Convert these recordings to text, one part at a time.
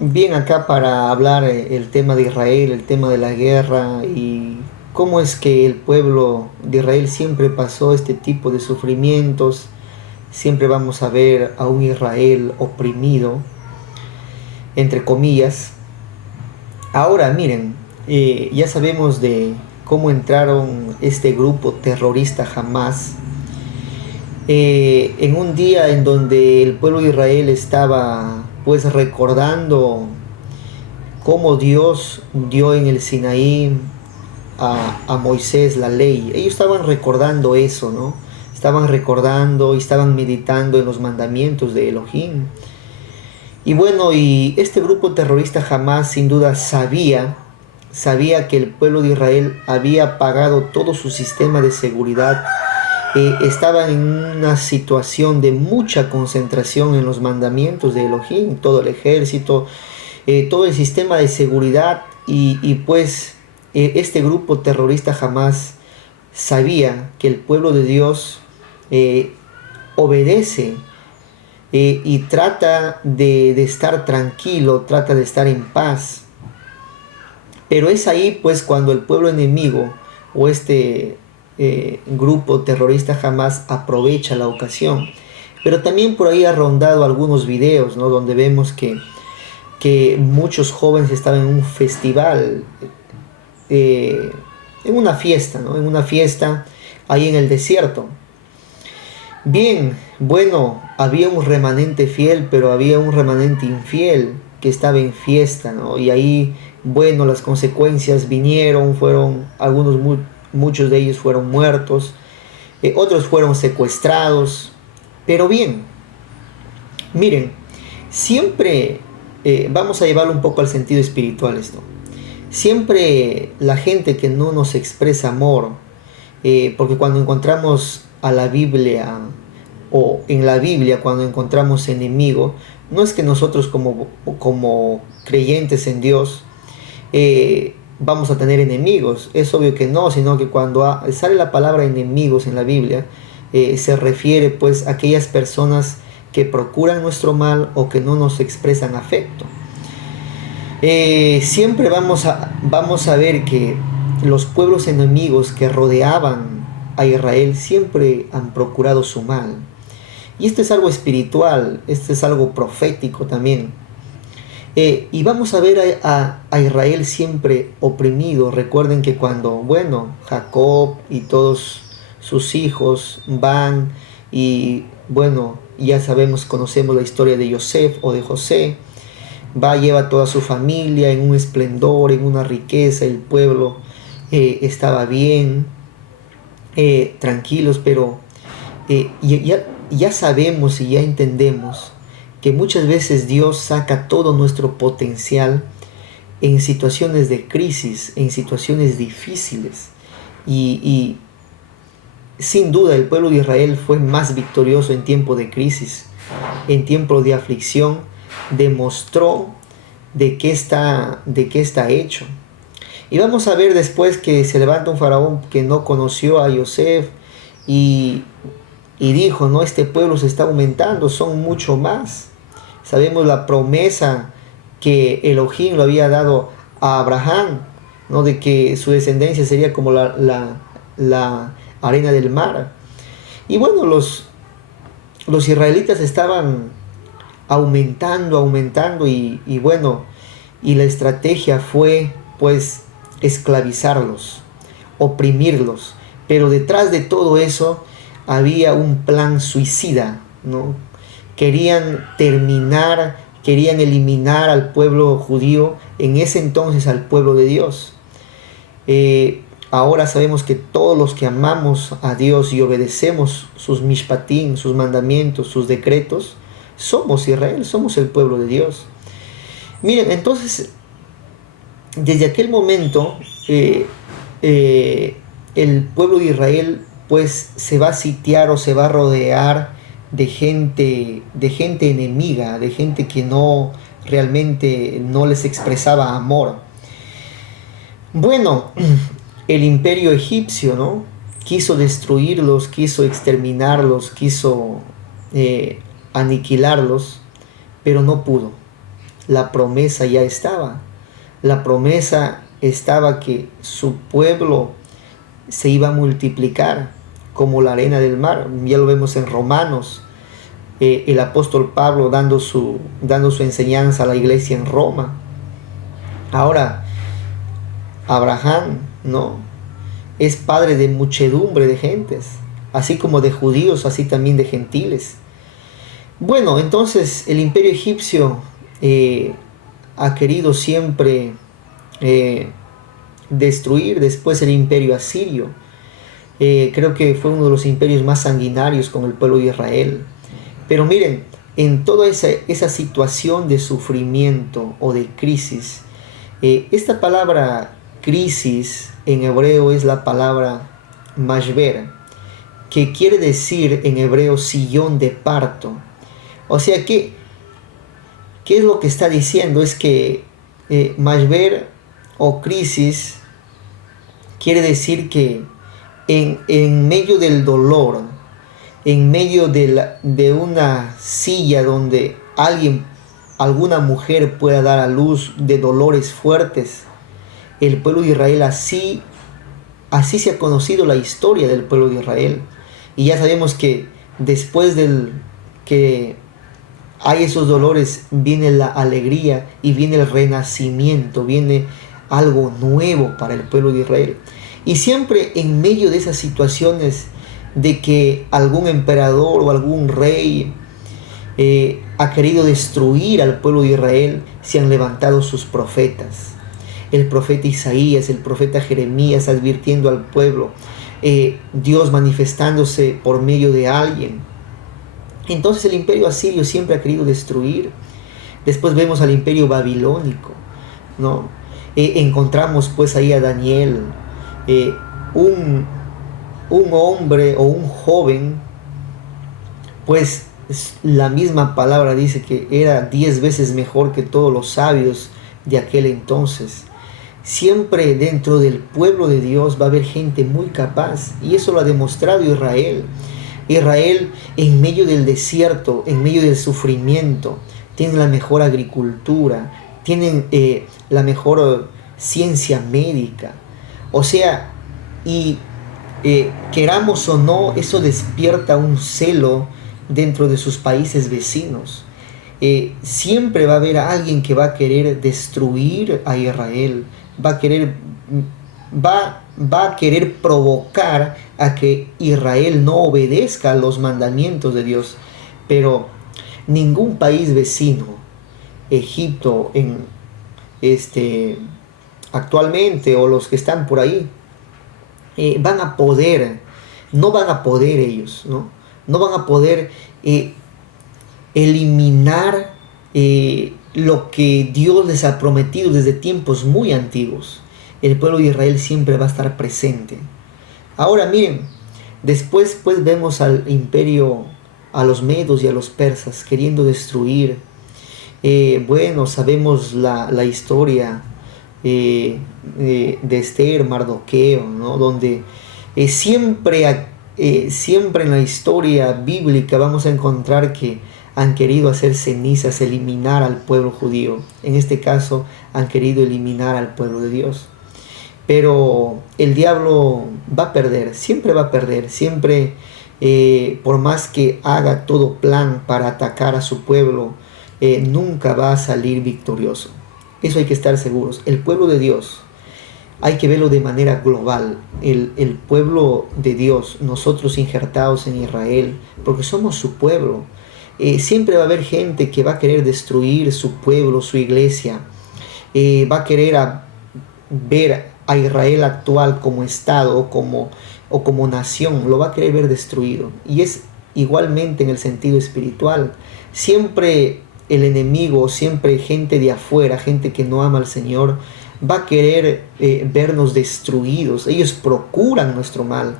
Bien, acá para hablar el tema de Israel, el tema de la guerra y cómo es que el pueblo de Israel siempre pasó este tipo de sufrimientos. Siempre vamos a ver a un Israel oprimido, entre comillas. Ahora miren, ya sabemos de cómo entraron este grupo terrorista Hamas en un día en donde el pueblo de Israel estaba pues recordando cómo Dios dio en el Sinaí a Moisés la ley. Ellos estaban recordando eso, ¿no? Estaban recordando y estaban meditando en los mandamientos de Elohim. Y bueno, y este grupo terrorista jamás sin duda sabía que el pueblo de Israel había pagado todo su sistema de seguridad. Estaban en una situación de mucha concentración en los mandamientos de Elohim, todo el ejército, todo el sistema de seguridad y pues este grupo terrorista jamás sabía que el pueblo de Dios eh, obedece y trata de estar tranquilo, trata de estar en paz. Pero es ahí pues cuando el pueblo enemigo o este grupo terrorista jamás aprovecha la ocasión. Pero también por ahí ha rondado algunos videos, ¿no? Donde vemos que muchos jóvenes estaban en un festival, eh, en una fiesta, ¿no? En una fiesta ahí en el desierto. Bien, bueno, había un remanente fiel, pero había un remanente infiel que estaba en fiesta, ¿no? Y ahí, bueno, las consecuencias vinieron, fueron, muchos de ellos fueron muertos, otros fueron secuestrados, pero bien, miren, siempre vamos a llevarlo un poco al sentido espiritual esto. Siempre la gente que no nos expresa amor, porque cuando encontramos a la Biblia o en la Biblia cuando encontramos enemigo, no es que nosotros como creyentes en Dios vamos a tener enemigos, es obvio que no, sino que cuando sale la palabra enemigos en la Biblia, se refiere pues a aquellas personas que procuran nuestro mal o que no nos expresan afecto. Siempre vamos a ver que los pueblos enemigos que rodeaban a Israel siempre han procurado su mal. Y esto es algo espiritual, esto es algo profético también. Y vamos a ver a Israel siempre oprimido. Recuerden que cuando, bueno, Jacob y todos sus hijos van y, bueno, ya sabemos, conocemos la historia de Yosef o de José, va, lleva toda su familia en un esplendor, en una riqueza, el pueblo estaba bien, tranquilos, pero ya sabemos y ya entendemos que muchas veces Dios saca todo nuestro potencial en situaciones de crisis, en situaciones difíciles. Y sin duda el pueblo de Israel fue más victorioso en tiempo de crisis, en tiempo de aflicción, demostró de qué está hecho. Y vamos a ver después que se levanta un faraón que no conoció a Yosef y, y dijo, no, este pueblo se está aumentando, son mucho más. Sabemos la promesa que Elohim lo había dado a Abraham, ¿no? De que su descendencia sería como la arena del mar. Y bueno, los israelitas estaban aumentando y bueno, y la estrategia fue pues esclavizarlos, oprimirlos, pero detrás de todo eso había un plan suicida, ¿no? Querían eliminar al pueblo judío, en ese entonces al pueblo de Dios. Ahora sabemos que todos los que amamos a Dios y obedecemos sus mishpatim, sus mandamientos, sus decretos, somos Israel, somos el pueblo de Dios. Miren, entonces, desde aquel momento, el pueblo de Israel pues se va a sitiar o se va a rodear de gente enemiga, de gente que no realmente no les expresaba amor. Bueno, el imperio egipcio, ¿no? Quiso destruirlos, quiso exterminarlos, quiso aniquilarlos, pero no pudo. la promesa ya estaba. La promesa estaba que su pueblo se iba a multiplicar como la arena del mar. Ya lo vemos en Romanos, el apóstol Pablo dando su enseñanza a la iglesia en Roma. Ahora, Abraham, ¿no?, es padre de muchedumbre de gentes, así como de judíos, así también de gentiles. Bueno, entonces el imperio egipcio ha querido siempre destruir. Después el imperio asirio. Creo que fue uno de los imperios más sanguinarios con el pueblo de Israel. Pero miren, en toda esa situación de sufrimiento o de crisis, esta palabra crisis en hebreo es la palabra mashber, que quiere decir en hebreo sillón de parto. O sea que, ¿qué es lo que está diciendo? Es que mashber o crisis quiere decir que en medio del dolor, en medio de una silla donde alguna mujer pueda dar a luz de dolores fuertes, el pueblo de Israel así se ha conocido la historia del pueblo de Israel. Y ya sabemos que después del que hay esos dolores, viene la alegría y viene el renacimiento, viene algo nuevo para el pueblo de Israel. Y siempre en medio de esas situaciones de que algún emperador o algún rey ha querido destruir al pueblo de Israel, se han levantado sus profetas. El profeta Isaías, el profeta Jeremías advirtiendo al pueblo, Dios manifestándose por medio de alguien. Entonces el imperio asirio siempre ha querido destruir. Después vemos al imperio babilónico, ¿no? Encontramos pues ahí a Daniel, un hombre o un joven, pues la misma palabra dice que era 10 veces mejor que todos los sabios de aquel entonces. Siempre dentro del pueblo de Dios va a haber gente muy capaz, y eso lo ha demostrado Israel. Israel, en medio del desierto, en medio del sufrimiento, tiene la mejor agricultura, tienen la mejor ciencia médica. O sea, y queramos o no, eso despierta un celo dentro de sus países vecinos. Siempre va a haber alguien que va a querer destruir a Israel, va a querer provocar a que Israel no obedezca a los mandamientos de Dios. Pero ningún país vecino, Egipto actualmente, o los que están por ahí, no van a poder ellos, no van a poder eliminar lo que Dios les ha prometido desde tiempos muy antiguos. El pueblo de Israel siempre va a estar presente. Ahora miren, después pues vemos al imperio, a los medos y a los persas queriendo destruir. Bueno, sabemos la historia de Esther, Mardoqueo, ¿no?, donde siempre en la historia bíblica vamos a encontrar que han querido hacer cenizas, eliminar al pueblo judío. En este caso han querido eliminar al pueblo de Dios. Pero el diablo va a perder, siempre, por más que haga todo plan para atacar a su pueblo, nunca va a salir victorioso. Eso hay que estar seguros. El pueblo de Dios, hay que verlo de manera global. El pueblo de Dios, nosotros injertados en Israel, porque somos su pueblo. Siempre va a haber gente que va a querer destruir su pueblo, su iglesia. Va a querer ver a Israel actual como Estado o como nación. Lo va a querer ver destruido. Y es igualmente en el sentido espiritual. Siempre el enemigo, siempre gente de afuera, gente que no ama al Señor, va a querer vernos destruidos. Ellos procuran nuestro mal.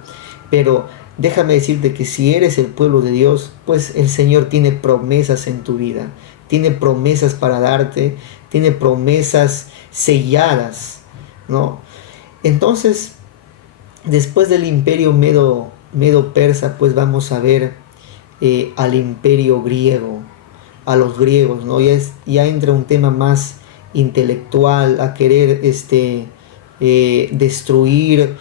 Pero déjame decirte que si eres el pueblo de Dios, pues el Señor tiene promesas en tu vida. Tiene promesas para darte. Tiene promesas selladas, ¿no? Entonces, después del imperio medo-persa, pues vamos a ver al imperio griego. a los griegos, ¿no? Ya entra un tema más intelectual, a querer destruir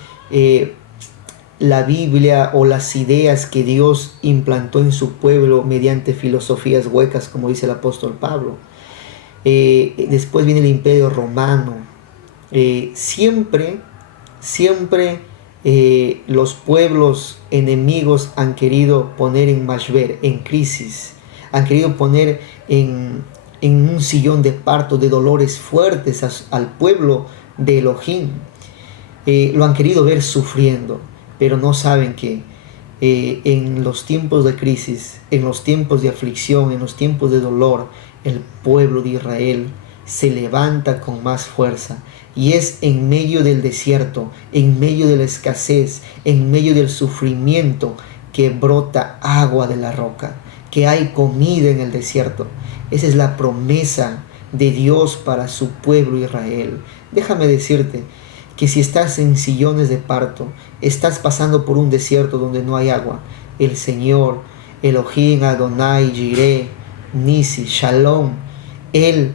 la Biblia o las ideas que Dios implantó en su pueblo mediante filosofías huecas, como dice el apóstol Pablo. Después viene el Imperio Romano. Siempre los pueblos enemigos han querido poner en mashver, en crisis, han querido poner en un sillón de parto de dolores fuertes al pueblo de Elohim. Lo han querido ver sufriendo, pero no saben que en los tiempos de crisis, en los tiempos de aflicción, en los tiempos de dolor, el pueblo de Israel se levanta con más fuerza. Y es en medio del desierto, en medio de la escasez, en medio del sufrimiento, que brota agua de la roca, que hay comida en el desierto. Esa es la promesa de Dios para su pueblo Israel. Déjame decirte que si estás en sillones de parto, estás pasando por un desierto donde no hay agua, el Señor, Elohim, Adonai, Jireh, Nisi, Shalom, Él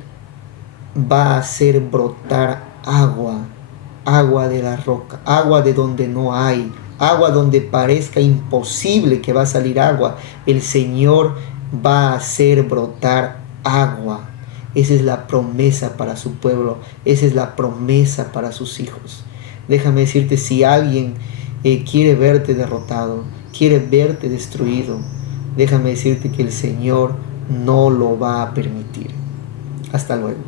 va a hacer brotar agua de la roca, agua de donde no hay, agua donde parezca imposible que va a salir agua. El Señor va a hacer brotar agua. Esa es la promesa para su pueblo, esa es la promesa para sus hijos. Déjame decirte, si alguien quiere verte derrotado, quiere verte destruido, déjame decirte que el Señor no lo va a permitir. Hasta luego.